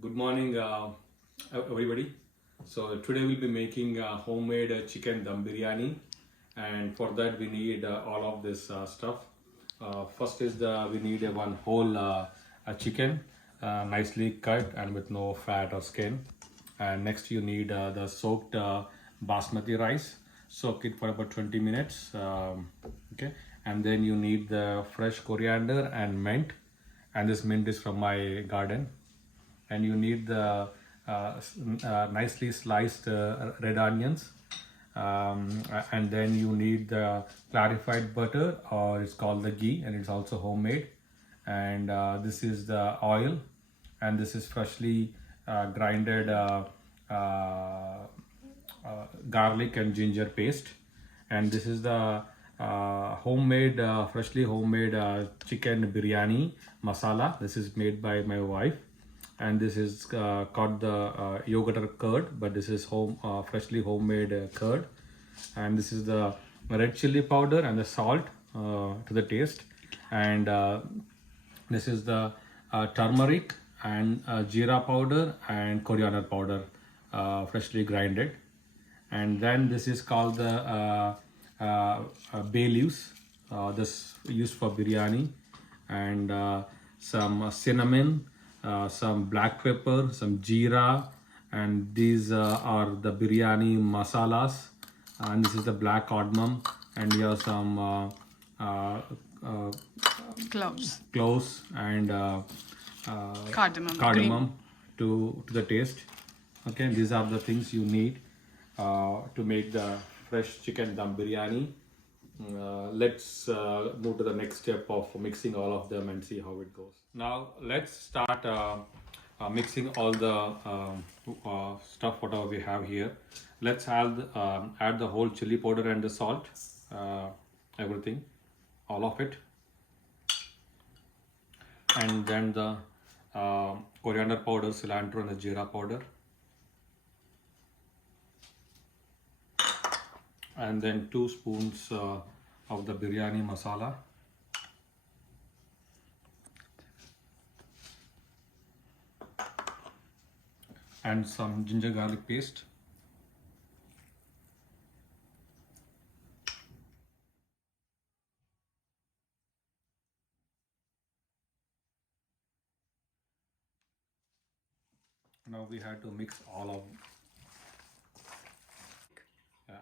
Good morning, everybody. So today we'll be making homemade chicken dum biryani, and for that we need all of this stuff. First is the we need one whole a chicken, nicely cut and with no fat or skin. And next you need the soaked basmati rice. Soak it for about 20 minutes. Okay, and then you need the fresh coriander and mint, and this mint is from my garden. And you need the nicely sliced red onions, and then you need the clarified butter, or it's called the ghee, and it's also homemade. And this is the oil, and this is freshly grinded garlic and ginger paste. And this is the freshly homemade chicken biryani masala. This is made by my wife, and this is called the yogurt or curd, but this is freshly homemade curd. And this is the red chili powder and the salt to the taste. And this is the turmeric and jeera powder and coriander powder, freshly grinded. And then this is called the bay leaves, this used for biryani. And some cinnamon, some black pepper, some jeera, and these are the biryani masalas. And this is the black cardamom, and here are some uh, cloves and cardamom to the taste. Okay, these are the things you need to make the fresh chicken dum biryani. Let's move to the next step of mixing all of them and see how it goes. Now let's start mixing all the stuff whatever we have here. Let's add the whole chili powder and the salt, everything, all of it. And then the coriander powder, cilantro, and the jeera powder. And then 2 spoons of the biryani masala. And some ginger garlic paste. Now we have to mix all of.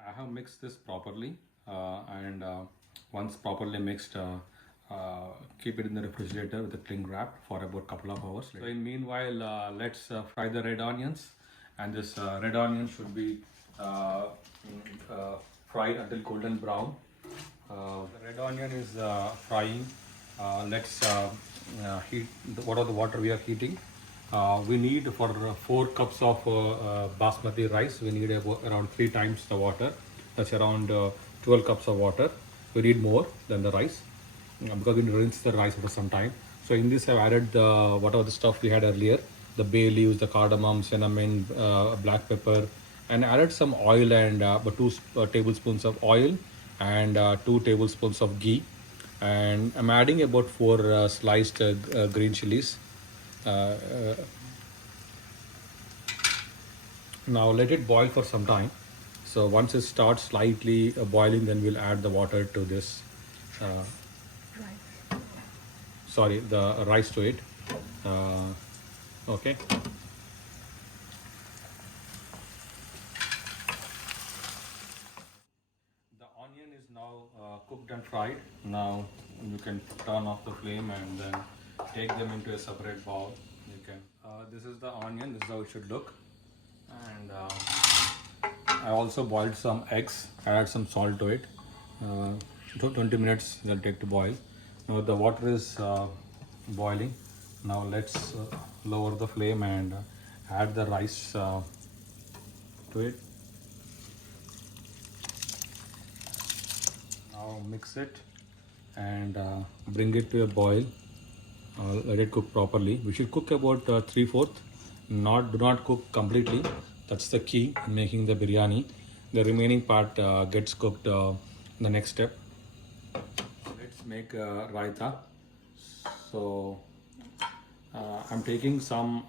I have mixed this properly, and once properly mixed, keep it in the refrigerator with a cling wrap for about a couple of hours. So in meanwhile, let's fry the red onions, and this red onion should be fried until golden brown. The red onion is frying. Let's heat what are the water we are heating. We need for 4 cups of basmati rice, we need around 3 times the water. That's around 12 cups of water. We need more than the rice because we need to rinse the rice for some time. So in this I've added the whatever the stuff we had earlier, the bay leaves, the cardamom, cinnamon, black pepper, and added some oil and 2 tablespoons of oil and 2 tablespoons of ghee. And I'm adding about 4 sliced green chilies. Now let it boil for some time. So once it starts slightly boiling, then we'll add the water to this the rice to it. Okay. The onion is now cooked and fried. Now you can turn off the flame and then take them into a separate bowl. You can. This is the onion. This is how it should look. And I also boiled some eggs. Add some salt to it. 20 minutes they'll take to boil. Now the water is boiling. Now let's lower the flame and add the rice to it. Now mix it and bring it to a boil. Let it cook properly. We should cook about 3/4. Do not cook completely. That's the key in making the biryani. The remaining part gets cooked in the next step. Let's make raita. So I'm taking some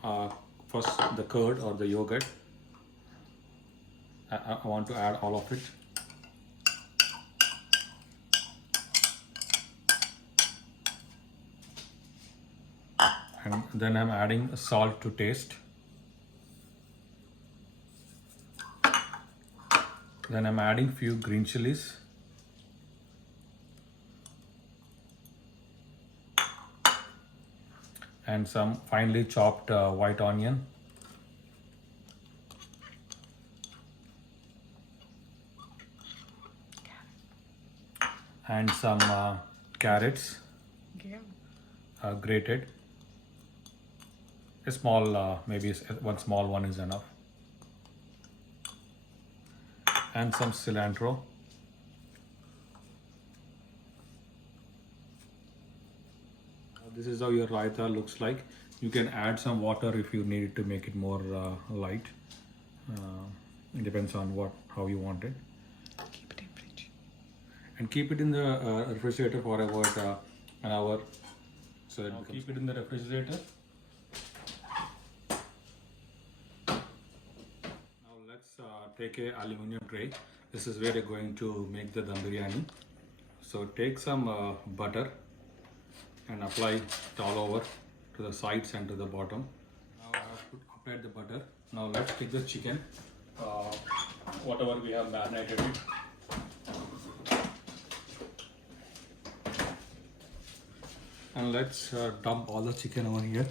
first the curd or the yogurt. I want to add all of it. And then I'm adding salt to taste. Then I'm adding few green chilies. And some finely chopped white onion. And some carrots, grated. A small, maybe one small one is enough. And some cilantro. This is how your raita looks like. You can add some water if you need to make it more light. It depends on how you want it. Keep it in fridge. And keep it in the refrigerator for about an hour. So now keep it in the refrigerator. Now let's take a aluminum tray. This is where you're going to make the dum biryani. So take some butter and apply it all over to the sides and to the bottom. Now I have applied the butter. Now let's take the chicken, whatever we have marinated it. And let's dump all the chicken over here.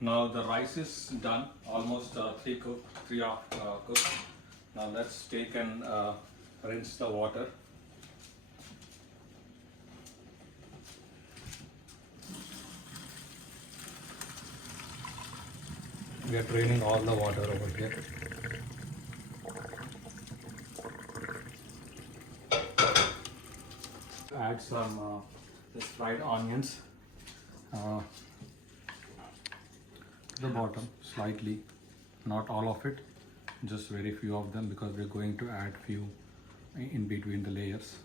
Now the rice is done, almost three half cooked. Now let's take and rinse the water. We are draining all the water over here. Add some this fried onions. The bottom slightly, not all of it, just very few of them, because we're going to add few in between the layers.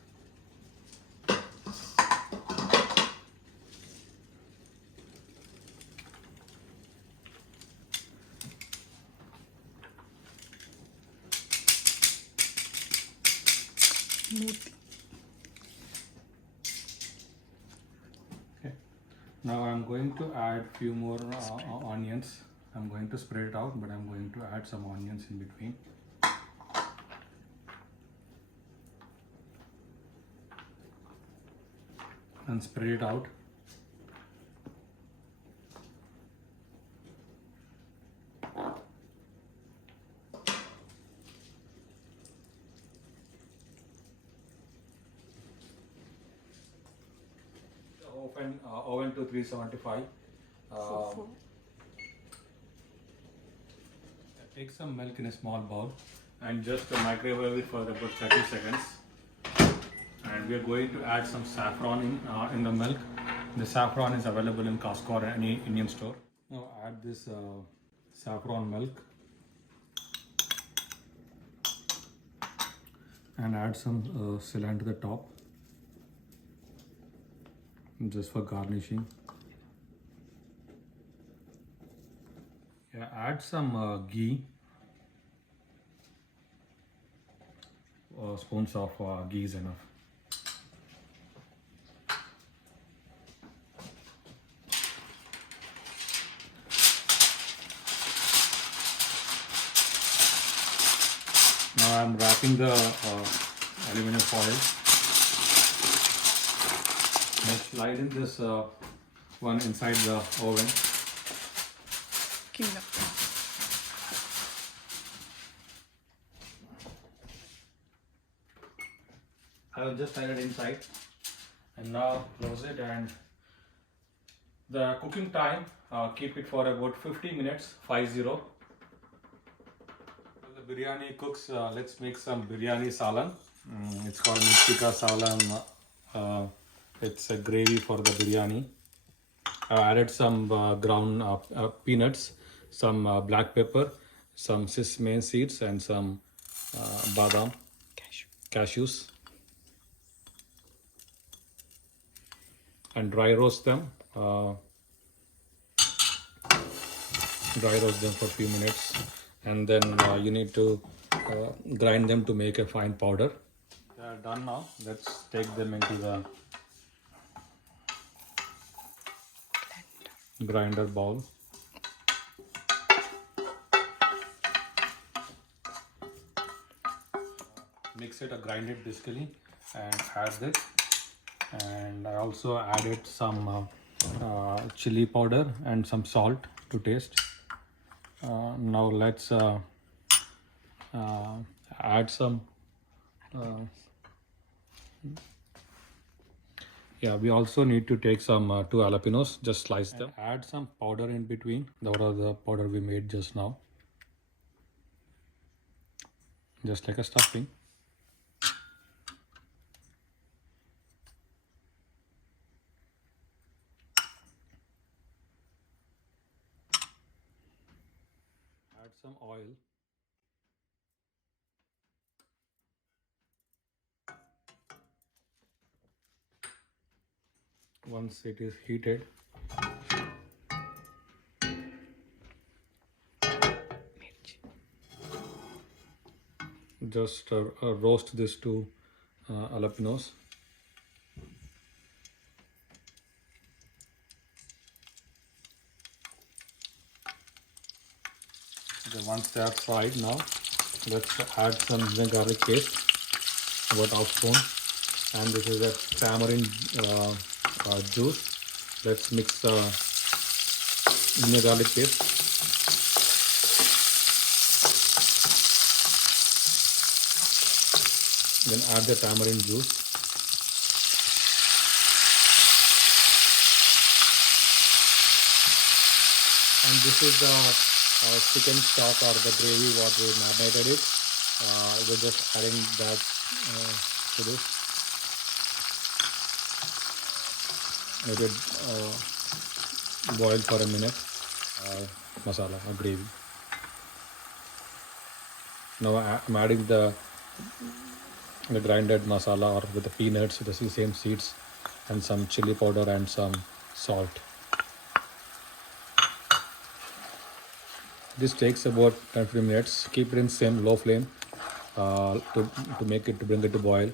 Okay. Now I'm going to add few more onions. I'm going to spread it out, but I'm going to add some onions in between. And spread it out. Oven to 375. Take some milk in a small bowl and just microwave it for about 30 seconds. And we are going to add some saffron in the milk. The saffron is available in Costco or any Indian store. Now add this saffron milk and add some cilantro to the top, just for garnishing. Yeah, add some ghee, spoons of ghee is enough. Now I'm wrapping the aluminum foil. Now slide in this one inside the oven. I will just slide it inside and now close it. And the cooking time, keep it for about 50 minutes, 50. The biryani cooks, let's make some biryani salan. It's called Mystica salan. It's a gravy for the biryani. I added some ground peanuts, some black pepper, some sesame seeds, and some badam, Cashew. cashews, and dry roast them. Dry roast them for a few minutes, and then you need to grind them to make a fine powder. They are done now. Let's take them into the grinder bowl. Mix it or grind it basically and add this. And I also added some chili powder and some salt to taste. Now let's add some yeah, we also need to take some 2 jalapenos, just slice them. Add some powder in between, the powder we made just now, just like a stuffing. Add some oil. Once it is heated, Mirchi. just roast these 2 jalapenos. Okay, once they are fried, now let's add some ginger garlic paste, about half spoon, and this is a tamarind juice. Let's mix ginger garlic paste. Then add the tamarind juice. And this is the chicken stock or the gravy what we marinated it. We're just adding that to this. Let it boil for a minute. Masala or gravy. Now I'm adding the grinded masala or with the peanuts, the same seeds, and some chili powder and some salt. This takes about 10-15 minutes. Keep it in same low flame to bring it to boil.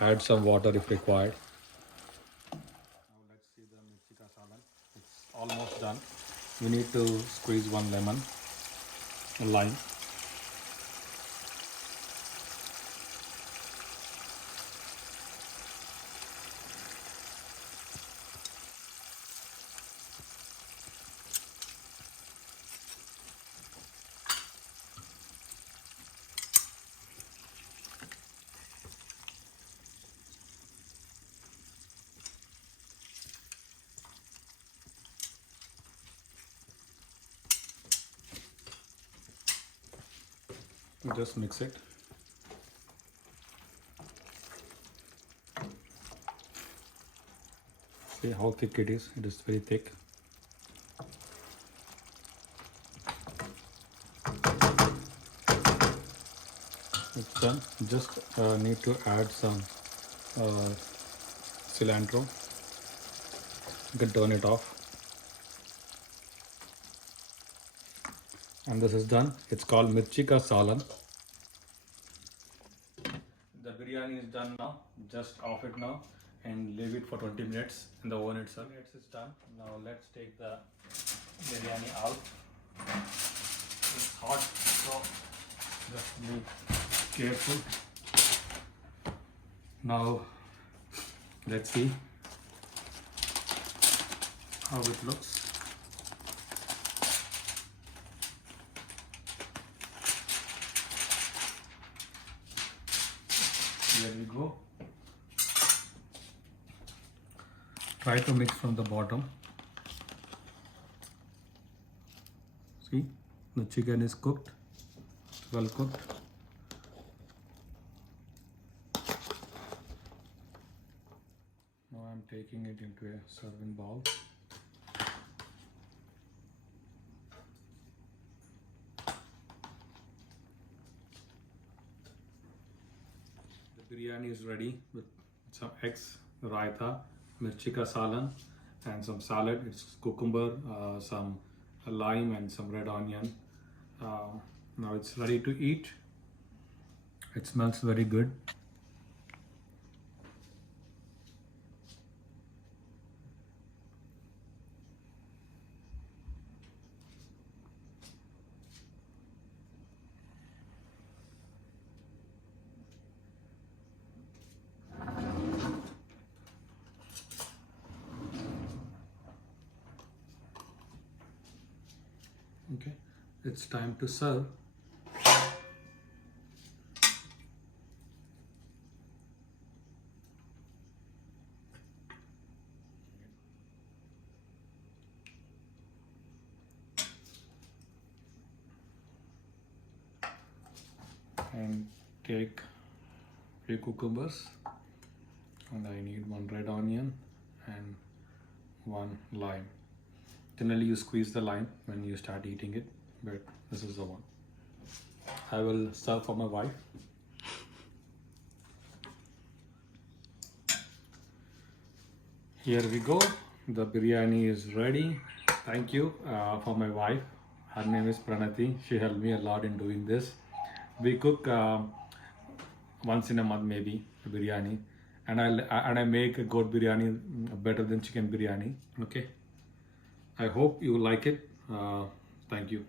Add some water if required. Now let's see the mirchi ka salan. It's almost done. We need to squeeze 1 lemon, a lime. Just mix it. See how thick it is. It is very thick. It's done. Just need to add some cilantro. You can turn it off. And this is done. It's called mirchi ka salan. The biryani is done now. Just off it now and leave it for 20 minutes in the oven itself. It's done. Now let's take the biryani out. It's hot, so just be careful. Now let's see how it looks. Here we go. Try to mix from the bottom. See, the chicken is cooked, well cooked. Now I'm taking it into a serving bowl. Biryani is ready with some eggs, raita, mirchi ka salan, and some salad. It's cucumber, some lime, and some red onion. Now it's ready to eat. It smells very good. Okay, it's time to serve. And take few cucumbers, and I need one red onion and one lime. Generally you squeeze the lime when you start eating it, but this is the one. I will serve for my wife. Here we go. The biryani is ready. Thank you for my wife. Her name is Pranati. She helped me a lot in doing this. We cook once in a month maybe a biryani, and I make a goat biryani better than chicken biryani. Okay. I hope you like it. Thank you.